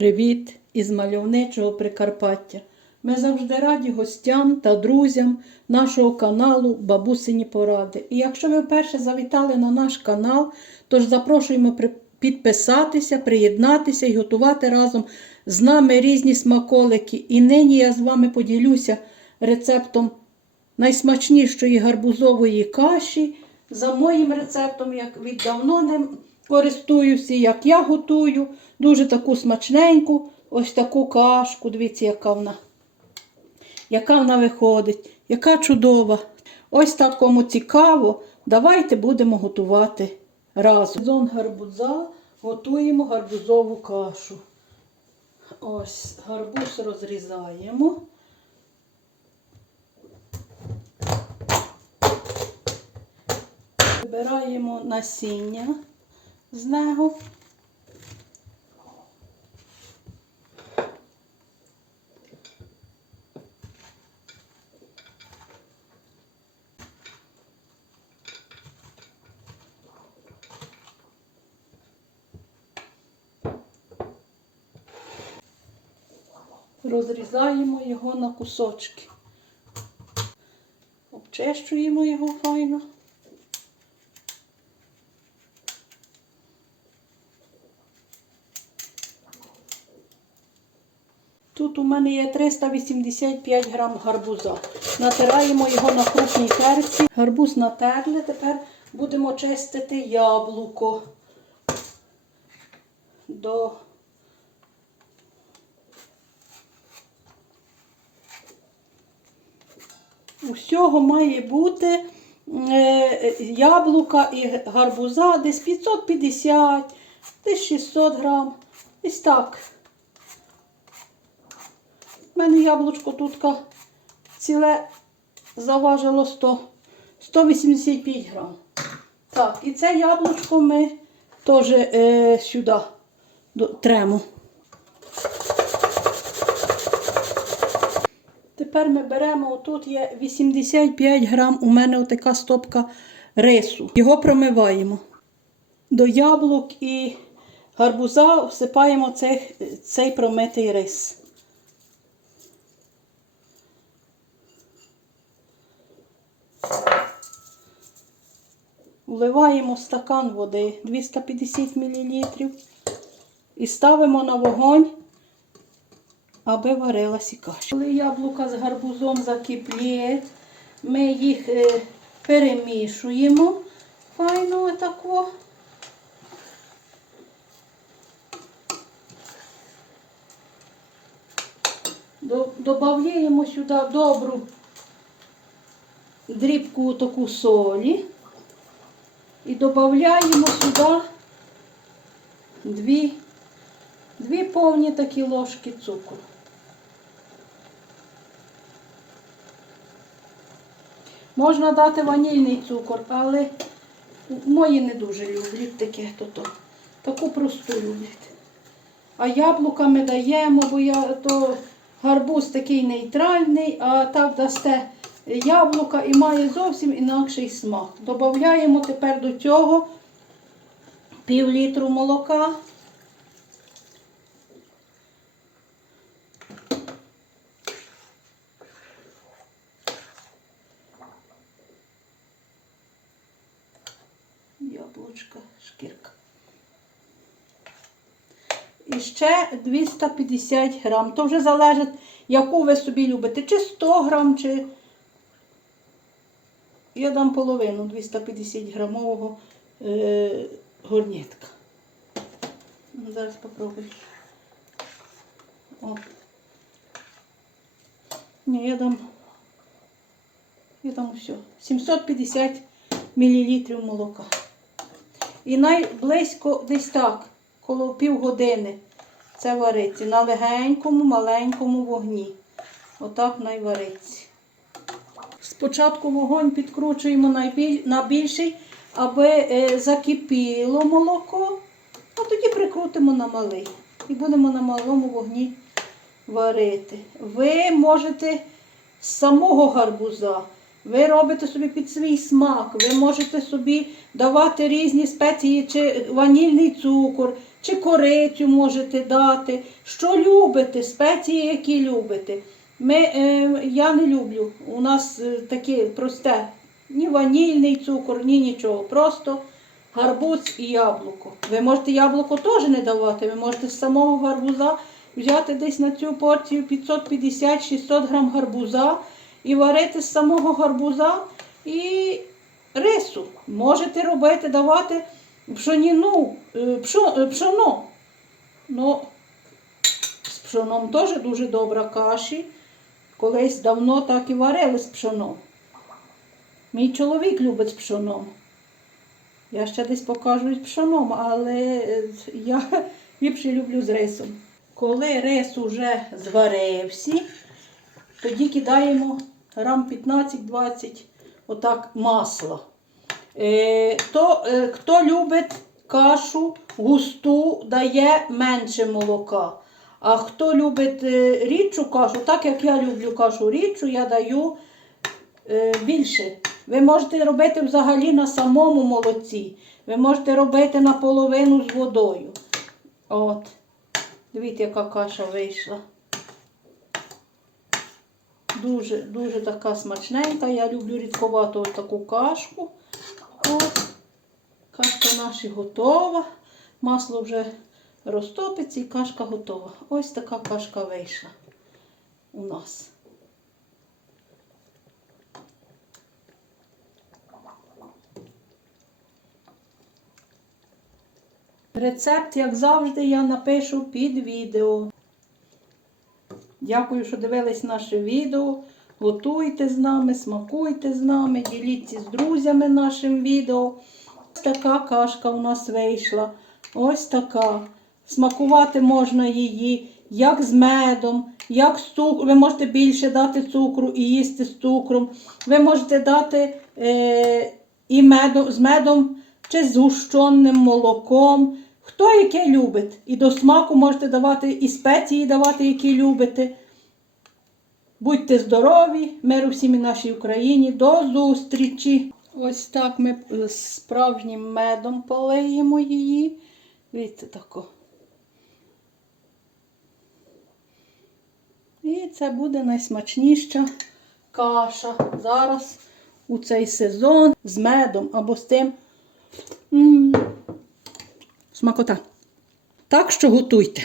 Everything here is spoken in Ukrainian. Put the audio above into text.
Привіт із мальовничого Прикарпаття. Ми завжди раді гостям та друзям нашого каналу Бабусині Поради. І якщо ви вперше завітали на наш канал, то ж запрошуємо підписатися, приєднатися і готувати разом з нами різні смаколики. І нині я з вами поділюся рецептом найсмачнішої гарбузової каші. За моїм рецептом, як віддавно ним користуюся, як я готую. Дуже таку смачненьку, ось таку кашку. Дивіться, яка вона. Яка вона виходить, яка чудова. Ось так кому цікаво. Давайте будемо готувати разом. Сезон гарбуза готуємо гарбузову кашу. Ось гарбуз розрізаємо. Вибираємо насіння з нього. Розрізаємо його на кусочки. Обчищуємо його файно. Тут у мене є 385 грам гарбуза. Натираємо його на крупній терці. Гарбуз натерли, тепер будемо чистити яблуко до Усього має бути е, яблука і гарбуза десь 550, десь 600 грам. Десь так. У мене яблучко тут ціле заважило 100, 185 грам. Так, і це яблучко ми теж е, сюди тремо. Тепер ми беремо, отут є 85 грам, у мене отака стопка рису. Його промиваємо. До яблук і гарбуза всипаємо цей, цей промитий рис. Вливаємо стакан води 250 мл і ставимо на вогонь аби варилася каша. Коли яблука з гарбузом закиплє, ми їх е, перемішуємо файно отако. До- Добавляємо сюди добру дрібку таку солі і додаємо сюди дві Дві повні такі ложки цукру. Можна дати ванільний цукор, але мої не дуже люблять таке то-то. Таку просту люблять. А яблука ми даємо, бо я, то гарбуз такий нейтральний, а так дасте яблука і має зовсім інакший смак. Додаємо тепер до цього пів літру молока. яблучка, шкірка. І ще 250 грам. То вже залежить, яку ви собі любите. Чи 100 грам, чи я дам половину 250 грамового е, горнітка. Ну, Зараз попробую. О. Ні, я дам. Я дам все. 750 мл молока. І найблизько десь так, коло півгодини це вариться на легенькому, маленькому вогні. Отак найвариться. Спочатку вогонь підкручуємо на більший, аби е, закипіло молоко, а тоді прикрутимо на малий. І будемо на малому вогні варити. Ви можете з самого гарбуза Ви робите собі під свій смак, ви можете собі давати різні спеції, чи ванільний цукор, чи корицю можете дати. Що любите, спеції, які любите. Ми, е, я не люблю. У нас е, таке просте. Ні ванільний цукор, ні нічого. Просто гарбуз і яблуко. Ви можете яблуко теж не давати. Ви можете з самого гарбуза взяти десь на цю порцію 550-600 грам гарбуза і варити з самого гарбуза і рису. Можете робити, давати пшоніну, е, е, пшоно. Ну, з пшоном теж дуже добра каші. Колись давно так і варили з пшоном. Мій чоловік любить з пшоном. Я ще десь покажу з пшоном, але е, я ліпше люблю з рисом. Коли рис уже зварився, тоді кидаємо грам 15-20 отак масла. Е, то, е, хто любить кашу густу, дає менше молока. А хто любить е, рідшу кашу, так як я люблю кашу рідшу, я даю е, більше. Ви можете робити взагалі на самому молоці. Ви можете робити наполовину з водою. От. Дивіться, яка каша вийшла. Дуже, дуже така смачненька. Я люблю рідковату ось таку кашку. От. Кашка наша готова. Масло вже розтопиться і кашка готова. Ось така кашка вийшла у нас. Рецепт, як завжди, я напишу під відео. Дякую, що дивились наше відео. Готуйте з нами, смакуйте з нами, діліться з друзями нашим відео. Ось така кашка у нас вийшла. Ось така. Смакувати можна її як з медом, як з цукром. Ви можете більше дати цукру і їсти з цукром. Ви можете дати е, і медом, з медом чи з гущенним молоком. Хто яке любить. І до смаку можете давати і спеції давати, які любите. Будьте здорові, миру всім і нашій Україні. До зустрічі! Ось так ми справжнім медом полиємо її. Дивіться тако. І це буде найсмачніша каша зараз у цей сезон з медом або з тим. М, Смакота. Так що готуйте.